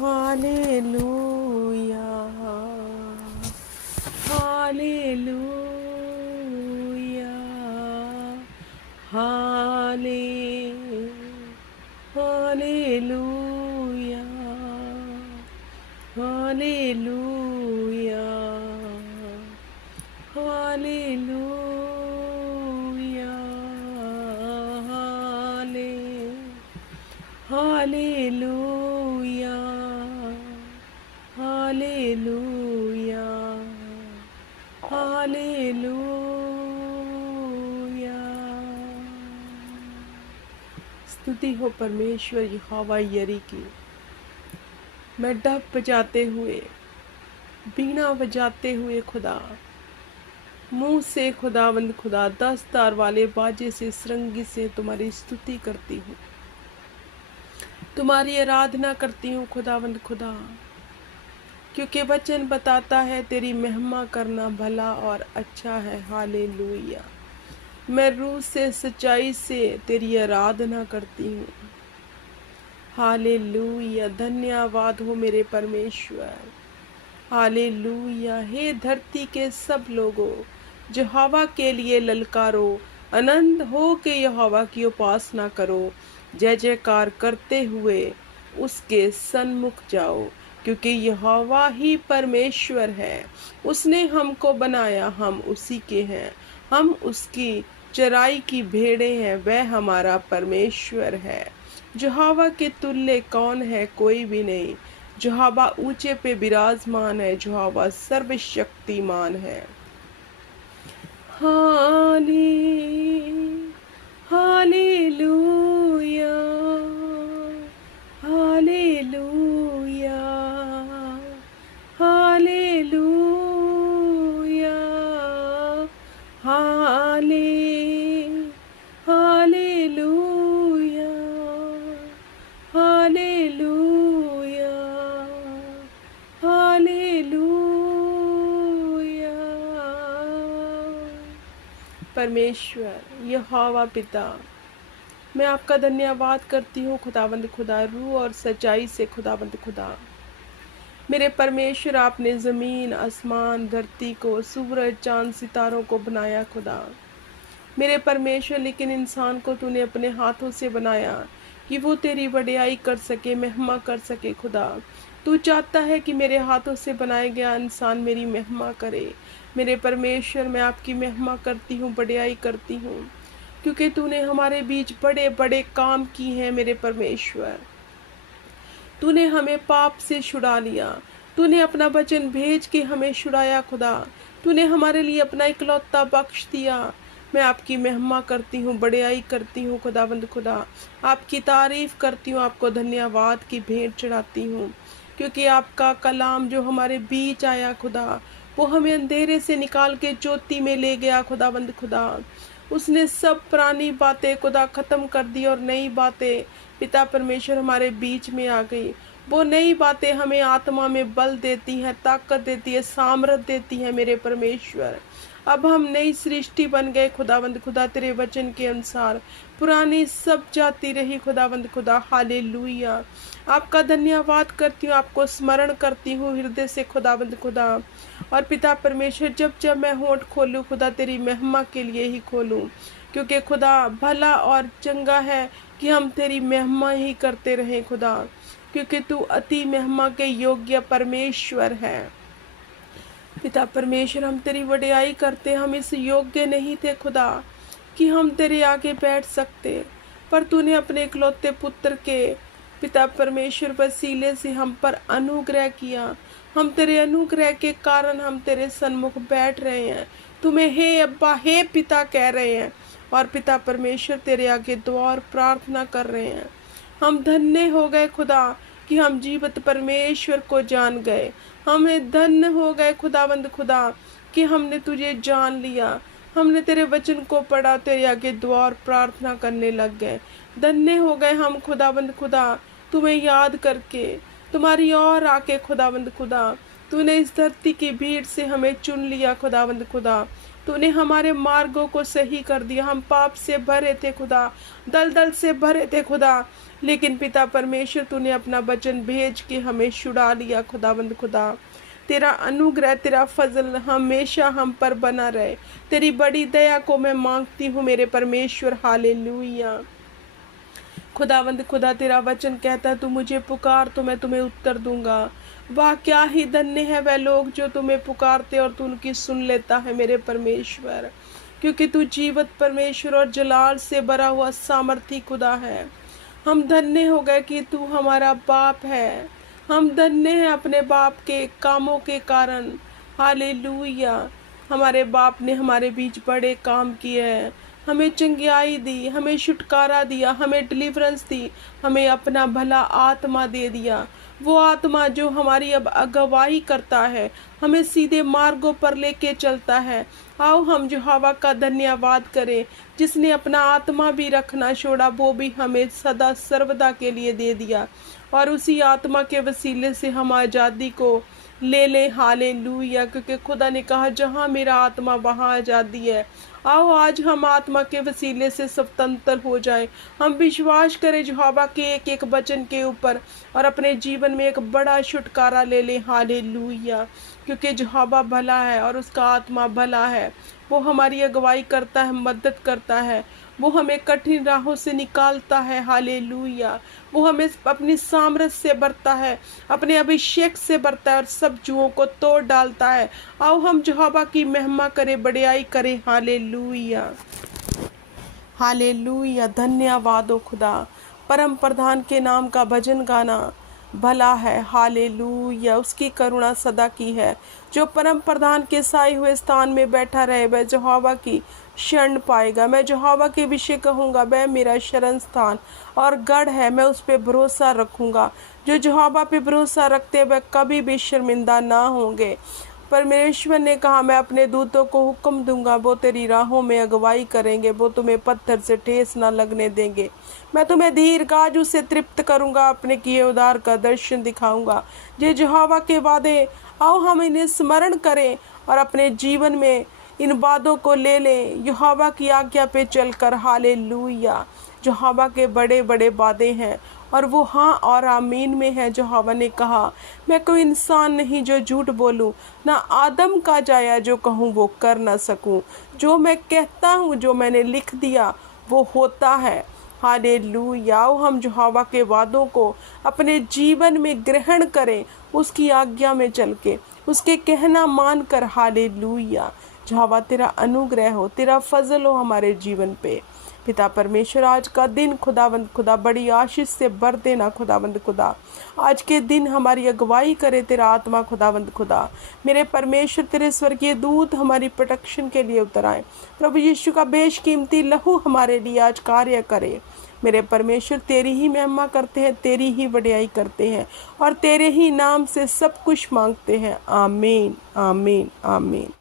Hallelujah, hallelujah, हाले hallelujah, hallelujah, hallelujah, hallelujah, hallelujah, hallelujah. स्तुति हो परमेश्वर यहोवा यरी की। मैं डफ बजाते हुए, बीना बजाते हुए खुदा, मुंह से खुदावंद खुदा 10 तार वाले बाजे से सरंगी से तुम्हारी स्तुति करती हूँ, तुम्हारी आराधना करती हूँ खुदावंद खुदा, क्योंकि वचन बताता है तेरी महिमा करना भला और अच्छा है। हालेलुया। मैं रूह से सच्चाई से तेरी आराधना करती हूँ। हालेलुया। धन्यवाद हो मेरे परमेश्वर। हालेलुया। हे धरती के सब लोगों, यहोवा के लिए ललकारो, आनंद हो के यहोवा की उपासना करो, जय जयकार करते हुए उसके सन्मुख जाओ, क्योंकि यहोवा ही परमेश्वर है। उसने हमको बनाया, हम उसी के हैं, हम उसकी चराई की भेड़ें हैं, वह हमारा परमेश्वर है। यहोवा के तुल्य कौन है? कोई भी नहीं। यहोवा ऊंचे पे विराजमान है, यहोवा सर्वशक्तिमान है। हाले हालेलुया, हालेलुया, हालेलुया, हाले हालेलुया, हालेलुया, हालेलुया। परमेश्वर यहोवा पिता, मैं आपका धन्यवाद करती हूँ खुदावंद खुदा, रूह और सच्चाई से खुदावंद खुदा। मेरे परमेश्वर, आपने ज़मीन, आसमान, धरती को, सूरज, चांद, सितारों को बनाया खुदा। मेरे परमेश्वर, लेकिन इंसान को तूने अपने हाथों से बनाया कि वो तेरी वडियाई कर सके, महिमा कर सके खुदा। तू चाहता है कि मेरे हाथों से बनाया गया इंसान मेरी महिमा करे। मेरे परमेश्वर, मैं आपकी महिमा करती हूँ, वडियाई करती हूँ, क्योंकि तूने हमारे बीच बड़े बड़े काम किए हैं। मेरे परमेश्वर, तूने हमें पाप से छुड़ा लिया, तूने अपना वचन भेज के हमें छुड़ाया खुदा। तूने हमारे लिए अपना इकलौता बख्श दिया। मैं आपकी महिमा करती हूँ, बड़ाई करती हूँ खुदावंद खुदा, आपकी तारीफ करती हूँ, आपको धन्यवाद की भेंट चढ़ाती हूँ, क्योंकि आपका कलाम जो हमारे बीच आया खुदा, वो हमें अंधेरे से निकाल के ज्योति में ले गया खुदावंद खुदा। उसने सब पुरानी बातें खुदा ख़त्म कर दी और नई बातें पिता परमेश्वर हमारे बीच में आ गई। वो नई बातें हमें आत्मा में बल देती हैं, ताकत देती है, सामर्थ देती है। मेरे परमेश्वर, अब हम नई सृष्टि बन गए खुदावंद खुदा, तेरे वचन के अनुसार। पुरानी सब जाती रही खुदावंद खुदा। हालेलुया। आपका धन्यवाद करती हूँ, आपको स्मरण करती हूँ हृदय से खुदावंद खुदा। और पिता परमेश्वर, जब जब मैं होंठ खोलूँ खुदा, तेरी महिमा के लिए ही खोलूँ, क्योंकि खुदा भला और चंगा है कि हम तेरी महिमा ही करते रहें खुदा, क्योंकि तू अति महिमा के योग्य परमेश्वर है। पिता परमेश्वर, हम तेरी वडियाई करते, हम इस योग्य नहीं थे खुदा कि हम तेरे आगे बैठ सकते, पर तूने अपने इकलौते पुत्र के पिता परमेश्वर वसीले से हम पर अनुग्रह किया। हम तेरे अनुग्रह के कारण हम तेरे सन्मुख बैठ रहे हैं, तुम्हें हे अब्बा, हे पिता कह रहे हैं, और पिता परमेश्वर तेरे आगे दुआ और प्रार्थना कर रहे हैं। हम धन्य हो गए खुदा कि हम जीवित परमेश्वर को जान गए। हमें धन्य हो गए खुदावंद खुदा कि हमने तुझे जान लिया। हमने तेरे वचन को पढ़ा, तेरे आगे दुआ और प्रार्थना करने लग गए। धन्य हो गए हम खुदावंद खुदा, तुम्हें याद करके, तुम्हारी ओर आके खुदावंद खुदा। तूने इस धरती की भीड़ से हमें चुन लिया खुदावंद खुदा। तूने हमारे मार्गों को सही कर दिया। हम पाप से भरे थे खुदा, दलदल से भरे थे खुदा, लेकिन पिता परमेश्वर तूने अपना वचन भेज के हमें छुड़ा लिया। खुदावंद खुदा, तेरा अनुग्रह, तेरा फजल हमेशा हम पर बना रहे। तेरी बड़ी दया को मैं मांगती हूँ मेरे परमेश्वर। हालेलुया। खुदावंद खुदा, तेरा वचन कहता है तू मुझे पुकार तो मैं तुम्हें उत्तर दूंगा। वाह, क्या ही धन्य है वह लोग जो तुम्हें पुकारते और तू उनकी सुन लेता है मेरे परमेश्वर, क्योंकि तू जीवत परमेश्वर और जलाल से भरा हुआ सामर्थी खुदा है। हम धन्य हो गए कि तू हमारा बाप है। हम धन्य हैं अपने बाप के कामों के कारण। हालेलुया। हमारे बाप ने हमारे बीच बड़े काम किए हैं। हमें चंगियाई दी, हमें छुटकारा दिया, हमें डिलीवरेंस दी, हमें अपना भला आत्मा दे दिया। वो आत्मा जो हमारी अब अगुवाई करता है, हमें सीधे मार्गों पर लेके चलता है। आओ हम यहोवा का धन्यवाद करें, जिसने अपना आत्मा भी रखना छोड़ा, वो भी हमें सदा सर्वदा के लिए दे दिया, और उसी आत्मा के वसीले से हम आज़ादी को ले लें। हालेलुया। क्योंकि खुदा ने कहा जहाँ मेरा आत्मा वहाँ आज़ादी है। आओ आज हम आत्मा के वसीले से स्वतंत्र हो जाएं। हम विश्वास करें यहोवा के एक एक वचन के ऊपर और अपने जीवन में एक बड़ा छुटकारा ले लें। हालेलुया। क्योंकि यहोवा भला है और उसका आत्मा भला है। वो हमारी अगुवाई करता है, मदद करता है। वो हमें कठिन राहों से निकालता है। हालेलुया। वो हमें अपनी सामर्थ से भरता है, अपने अभिषेक से भरता है और सब जुओं को तोड़ डालता है। आओ हम यहोवा की महिमा करें, बड़ाई करें। हालेलुया। हालेलुया। धन्यवाद ओ खुदा। परम प्रधान के नाम का भजन गाना भला है। हालेलुया। उसकी करुणा सदा की है। जो परम प्रधान के साए हुए स्थान में बैठा रहे वह यहोवा की शरण पाएगा। मैं यहोवा के विषय कहूँगा, वह मेरा शरण स्थान और गढ़ है, मैं उस पर भरोसा रखूँगा। जो यहोवा पे भरोसा रखते वह कभी भी शर्मिंदा ना होंगे। परमेश्वर ने कहा, मैं अपने दूतों को हुक्म दूंगा, वो तेरी राहों में अगुवाई करेंगे, वो तुम्हें पत्थर से ठेस ना लगने देंगे। मैं तुम्हें दीर्घायु से तृप्त करूंगा, अपने किए उद्धार का दर्शन दिखाऊंगा। ये यहोवा के वादे, आओ हम इन्हें स्मरण करें और अपने जीवन में इन वादों को ले लें, यहोवा की आज्ञा पे चलकर। हालेलुया। यहोवा के बड़े बड़े वादे हैं और वो हाँ और आमीन में है। यहोवा ने कहा, मैं कोई इंसान नहीं जो झूठ बोलूं, ना आदम का जाया जो कहूँ वो कर ना सकूं। जो मैं कहता हूँ, जो मैंने लिख दिया वो होता है। हालेलुया। हम यहोवा के वादों को अपने जीवन में ग्रहण करें, उसकी आज्ञा में चल के, उसके कहना मान कर। हालेलुया। यहोवा तेरा अनुग्रह हो, तेरा फजल हो हमारे जीवन पे। पिता परमेश्वर, आज का दिन खुदावंद खुदा बड़ी आशीष से भर देना। खुदावंद खुदा, आज के दिन हमारी अगुवाई करे तेरा आत्मा। खुदावंद खुदा, मेरे परमेश्वर तेरे स्वर्गीय दूत हमारी प्रोटेक्शन के लिए उतर आए। प्रभु यीशु का बेशकीमती लहू हमारे लिए आज कार्य करे। मेरे परमेश्वर, तेरी ही महिमा करते हैं, तेरी ही बड़ाई करते हैं और तेरे ही नाम से सब कुछ मांगते हैं। आमीन, आमीन, आमीन।